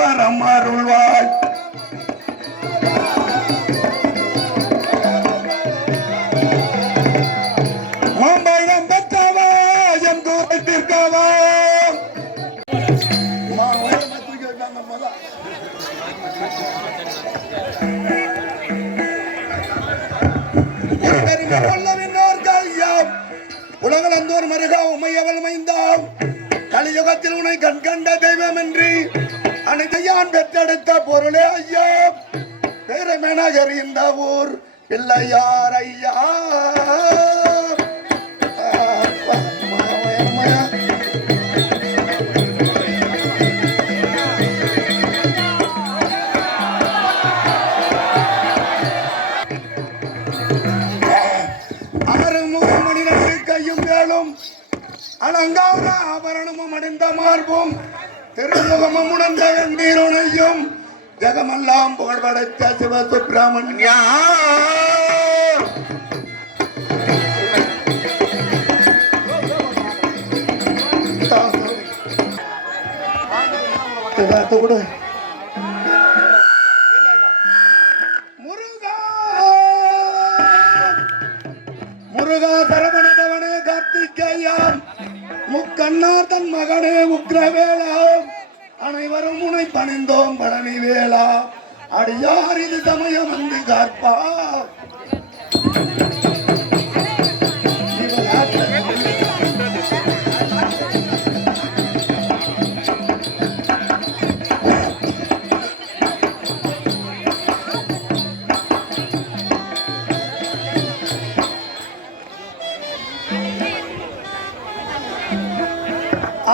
வரம் அருள்வாய். மாம்பழம் பெற்றவா என் தூரத்திற்கவா உலகளந்தோர் மருகா உமையவள் மைந்தாம் கலியுகத்தில் உன்னை கண் கண்ட தெய்வம் என்று அனைத்தையான் பெற்றெடுத்த பொருளே ஐயா பேரமெனகர் இந்த ஊர் பிள்ளையார் ஐயா. அலங்கார ஆபரணமும் அடைந்த மார்பும் திருமுகமும் உணர்ந்த நீருணையும் ஜெகமெல்லாம் புகழ் படைத்த சிவசுப்பிரமணியா. முருகா முருகா சரவணதவனே கார்த்திகேயா முக்கண்ணார் தன் மகனே உக்ரவேளா அனைவரும் உனை பணிந்தோம் பழனி வேளா அடியார் இது சமயம் வந்து காப்பா.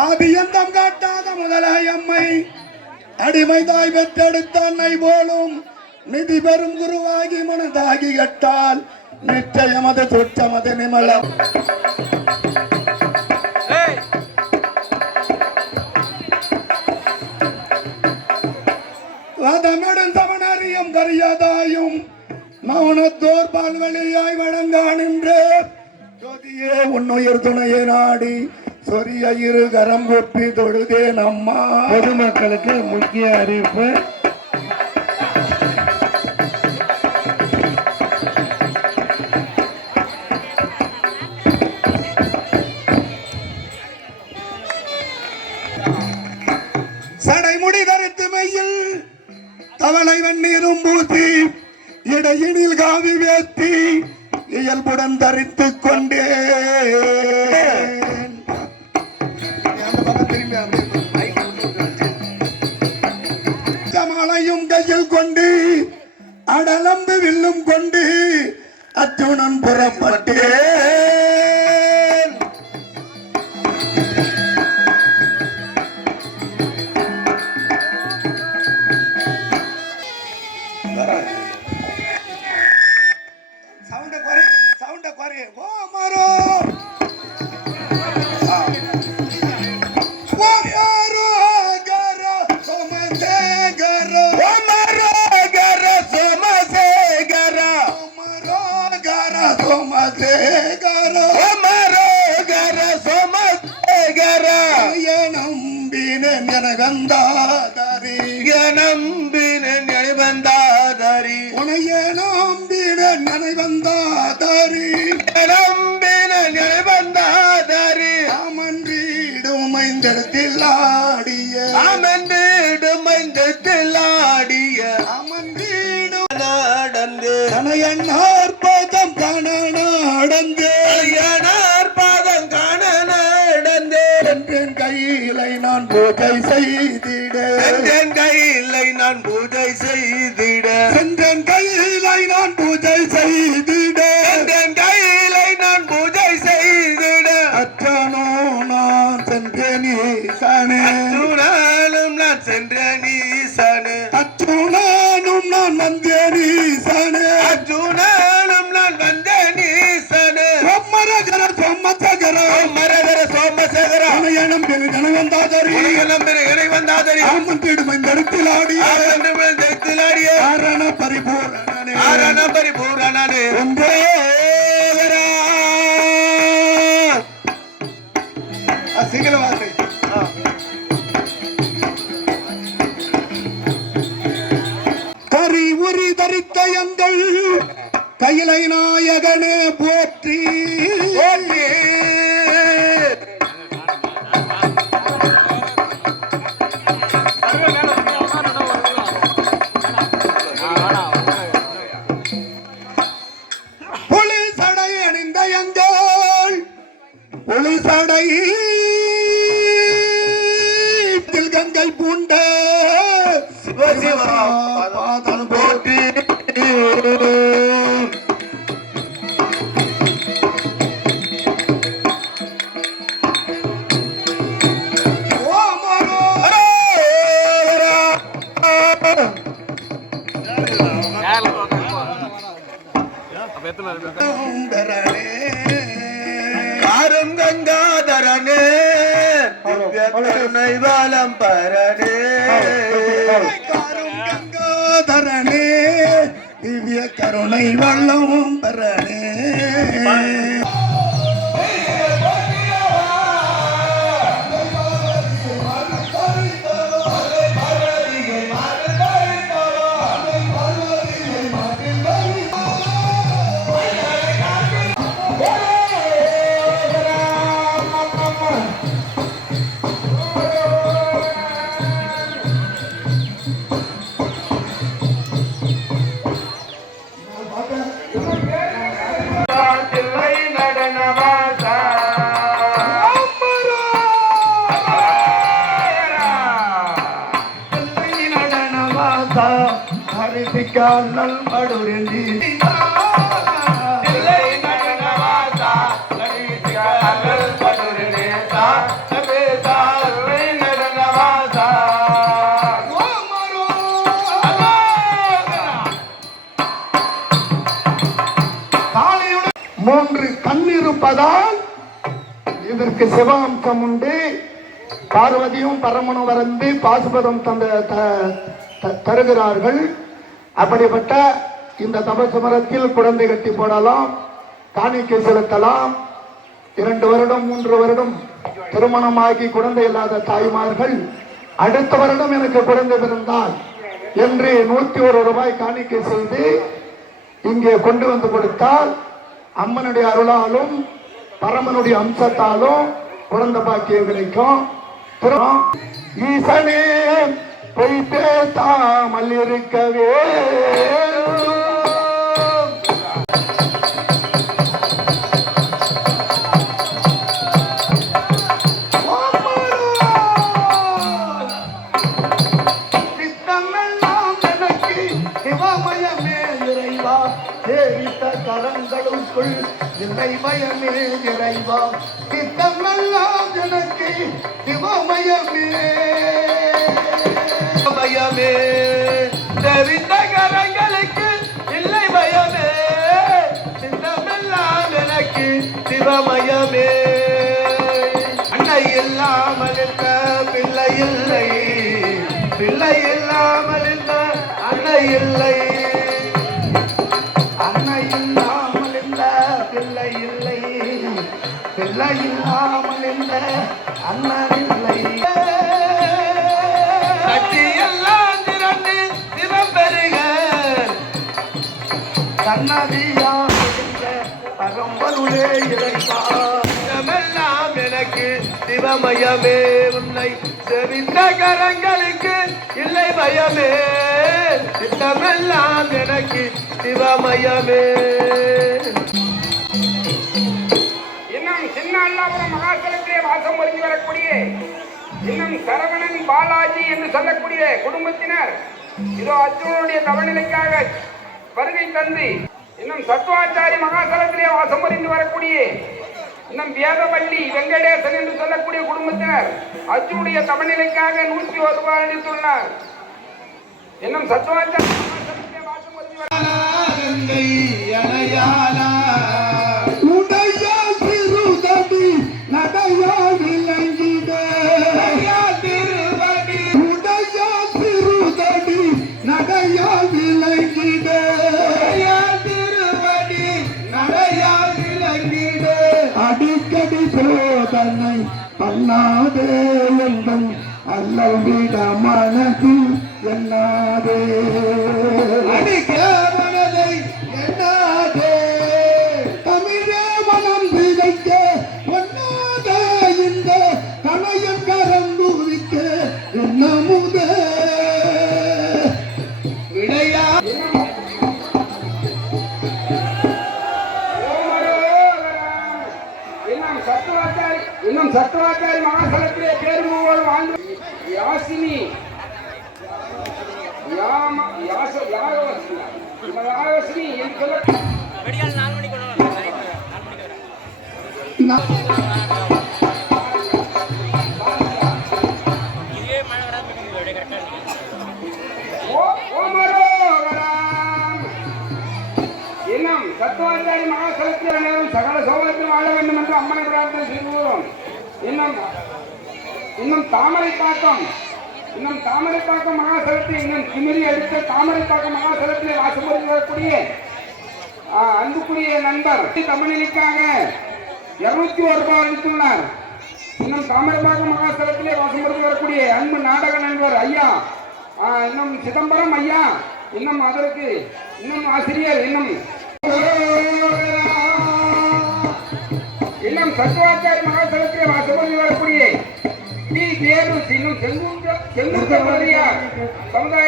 ஆதியந்தம் காட்டாத முதலாயம்மை அடிமை தாய் பெற்றெடுத்த அன்னை போலும் நிதி பெரும் குருவாகி மனதாகி கட்டால் நிச்சயமது சொற்றமது நிமலம். வதமெடும் சமணரியும் கரியாதாயும் மௌனத்தோர் பால்வெளியாய் வழங்கா நின்று ஜோதியே உன்னுயிர் துணையை நாடி சொரிய இரு கரம் கொப்பி தொழுதே நம்மா. பொதுமக்களுக்கு முக்கிய அறிவிப்பு. சடைமுடி தரித்து மையில் தவளை வெந்நீரும் பூத்தி இடையினில் காவி வேத்தி இயல்புடன் தரித்துக் கொண்டே மலையும் கையில் கொண்டு அடலம்பு வில்லும் கொண்டு அச்சுணன் புறப்பட்டேன். சவுண்ட குறை ஓ மாரோ வந்தாதரி நம்பின நினைவந்தாதரி உனைய நம்பின நினைவந்தாதரி நம்பின நினைவந்தாதரி அமன்றீடும் மைந்தத்தில் ஆடிய அமன்றீடும் மைந்தத்தில் ஆடிய அமன்றீடும் நடந்து கனையன்னார் பாதம் காண நடந்து பாதம் காண நடந்து என்றேன் கையிலை நான் பூஜை செய்திட சென்றேன் கையிலை நான் பூஜை செய்திட சென்றேன் கையிலை நான் பூஜை செய்திட சென்றேன் கையிலை நான் பூஜை செய்திட அச்சனோ நான் சென்றேன் ஈசனே அச்சுனாலும் நான் சென்றேன் ஈசனே அச்சுனாலும் நான் வந்தேன் ஈசனே அச்சுனாலும் நான் வந்தேன் ஈசனே மரகர சோமசகர மரகர சோமசகர அனையனம் பெரு கணவந்தாதரி அனையனம் பெரு இறைவந்தாதரி ஆமந்திடும் இந்த இடத்தில் ஆடிய ஆமந்திடும் இந்த இடத்தில் ஆடிய ஆரண பரிபூரணனே ஒன்றேவரா சிங்கள வார்த்தை அவதரித்த எங்கள் கையிலை நாயகனே போற்றி போற்றி. புலிசடை அணிந்த எங்கள் புலிசடை கங்கை பூண்ட பாதம் போற்றி. காரும் கங்காதரனே கருணை வலம் பரனே காரும் கங்காதரனே திவ்ய கருணை வல்லம் பரனே. நல் மடுரெந்தி மூன்று கண் இருப்பதால் இதற்கு சிவாம்சம் உண்டு. பார்வதியும் பரமனும் வந்து பாசுபதம் தருகிறார்கள். அப்படிப்பட்ட இந்த தபசு மரத்தில் குழந்தை கட்டி போடலாம், காணிக்கை செலுத்தலாம். 2 வருடம் 3 வருடம் திருமணமாகி குழந்தை இல்லாத தாய்மார்கள் அடுத்த வருடம் எனக்கு குழந்தை பிறந்தால் என்று 101 ரூபாய் காணிக்கை செய்து இங்கே கொண்டு வந்து கொடுத்தால் அம்மனுடைய அருளாலும் பரமனுடைய அம்சத்தாலும் குழந்தை பாக்கியம் கிடைக்கும். ஈசனே பொய் பேசாமல் இருக்கவே சித்தமெல்லாம் எனக்கு சிவமயமே இறைவா, சேவித்த கரங்களுக்குள் இல்லை பயமே இறைவா. சித்தமெல்லாம் எனக்கு சிவமயமே பயமே, தெரிந்த கரங்களுக்கு இல்லை பயமே. சித்தமெல்லாம் எனக்கு சிவமயமே. அன்னை இல்லாமல் இருந்த பிள்ளை இல்லை, பிள்ளை இல்லாமல் இருந்த அன்னை இல்லை. அன்னை இல்லாமல் இருந்த பிள்ளை இல்லை, பிள்ளை இல்லாமல் இருந்த அண்ணன் இல்லை. எல்லாம் திரண்டு சிவம் பெருக பரம்பருளே இறைவா. எல்லாம் எனக்கு சிவமயமே, உன்னை செவிந்த கரங்களுக்கு இல்லை பயமே. சித்தமெல்லாம் எனக்கு சிவமயமே. இன்னும் சின்ன அல்லாபுரம் மகாசலத்திலே வாசம் ஒருங்கி வரக்கூடிய இன்னும் சரவணன் பாலாஜி என்று சொல்லக்கூடிய குடும்பத்தினர் இதோ அர்ஜுனனுடைய தவநிலைக்காக வருகை தந்து இன்னும் சத்வாச்சாரி மகாசலத்திலே வாசம் புரிந்து வரக்கூடிய இன்னும் வேதவள்ளி வெங்கடேசன் என்று சொல்லக்கூடிய குடும்பத்தினர் அர்ஜுனுடைய தவநிலைக்காக 101 ரூபாய் அளித்துள்ளார். இன்னும் சத்வாச்சாரி மகாசலத்திலே வாசம் புரிந்து அடிக்கடி சோதனை பண்ணாதே எங்கள் அல்லல் விட மனது என்னாதே அடிக்க சத்துவாச்சாரி மகாசலத்திலே பேரும்போது வாழ்ந்து யாசினி யாகவசினி என்று சொல்ல இன்னும் சத்துவாச்சாரி மகாசலத்தில் அனைவரும் சகல சோகத்தில் வாழ வேண்டும் என்று அம்மனை பிரார்த்தனை செய்துள்ளோம். இன்னும் தாமரைப்பாக்கம் மகாசலத்தில் இன்னும் திமிரி அடித்த தாமரைப்பாக்கம் மகாசலத்திலே வாசம் வரக்கூடிய அன்புக்குரிய நண்பர் தமிழிற்காக 201 ரூபாய் அளித்துள்ளார். இன்னும் தாமரைப்பாக்கம் மகாசலத்திலே வாசம் வரக்கூடிய அன்பு நாடக நண்பர் ஐயா இன்னும் சிதம்பரம் ஐயா இன்னும் அதற்கு இன்னும் ஆசிரியர் இன்னும் சத்துவாச்சாரி மகாசலத்திலே வாசப்படி வரக்கூடிய இன்னும் செங்குந்தர் சமுதாய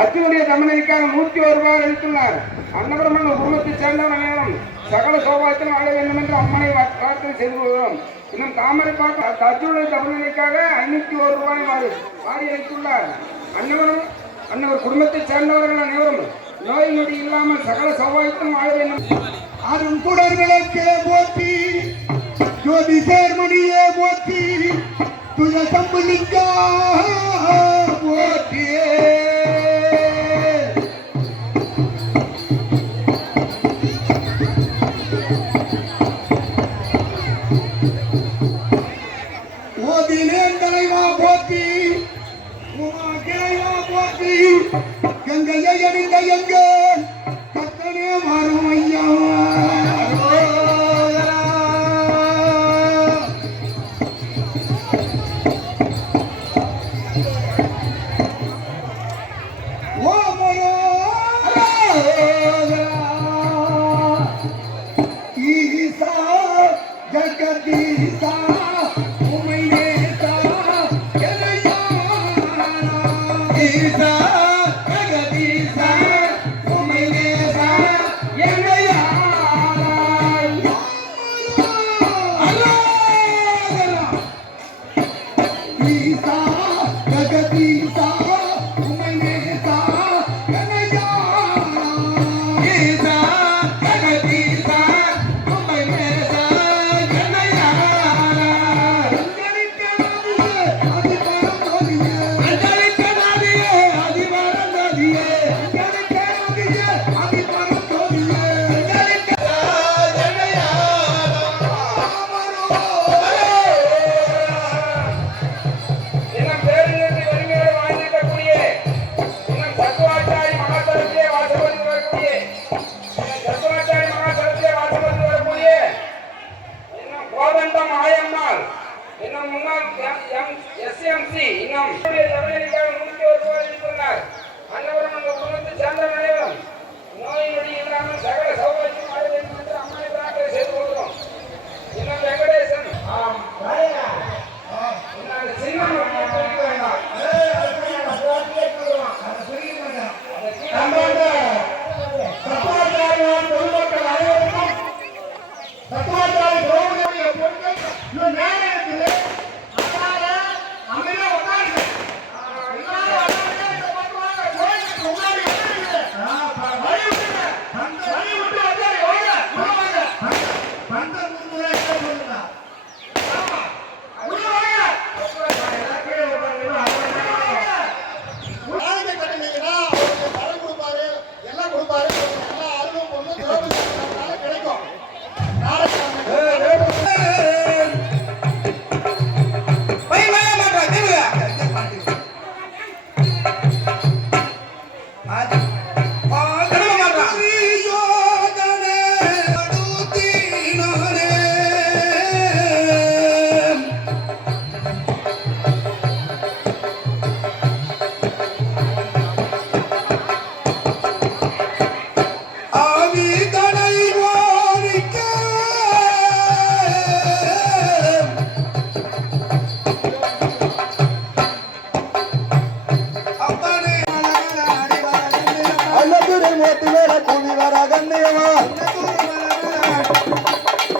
அச்சுடைய தமிழருக்காக 101 ரூபாய் அளித்துள்ளார். அன்னபிரமன் குடும்பத்தைச் சேர்ந்தவன் அனைவரும் சகல சோபாயத்தில் வாழ வேண்டும் என்று அம்மனை பிரார்த்தனை செய்து கொள்கிறோம். இன்னும் தாமரை பார்க்க அச்சுடைய தமிழருக்காக 501 ரூபாய் வாரி அளித்துள்ளார். அன்னவர் குடும்பத்தைச் சேர்ந்தவர்கள் அனைவரும் நோய் நொடி இல்லாமல் சகல சௌபாயத்திலும் வாழ வேண்டும். அரும் குடர்களுக்கே போற்றி ஜோதி சேர்மணியே போற்றி துய சம்புலிங்கா போற்றியே ஓதினேன் தலைவா போற்றி உமா கிளைவா போற்றி எங்கையை அணிந்த எங்கள் கத்தனே மாறும் ஐயா ஜகதீசா உமையேசா எனையா ஈசா ஜகதீசா உமையேசா எனையா ஈசா ஜகதீசா உமையேசா எனையா ஈசா ஜகதீசா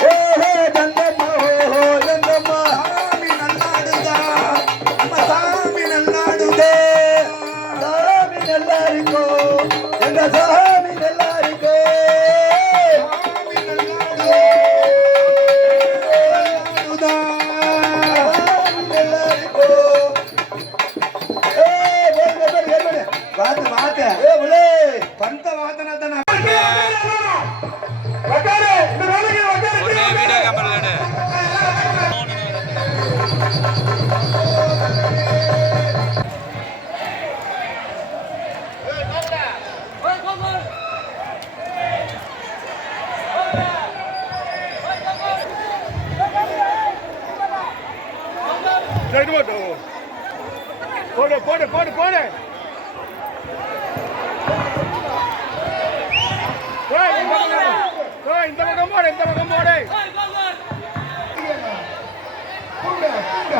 Hey, வாத்து வாத்து ஏ புலே பந்த வாத்தனா தானே வக்காரு இந்த வேலைக்கு வக்காரு வீடியோ கேமரா எடு போடு போடு போடு போடு இந்த பக்கம் போடு இந்த பக்கம் போடு கூங்க கூங்க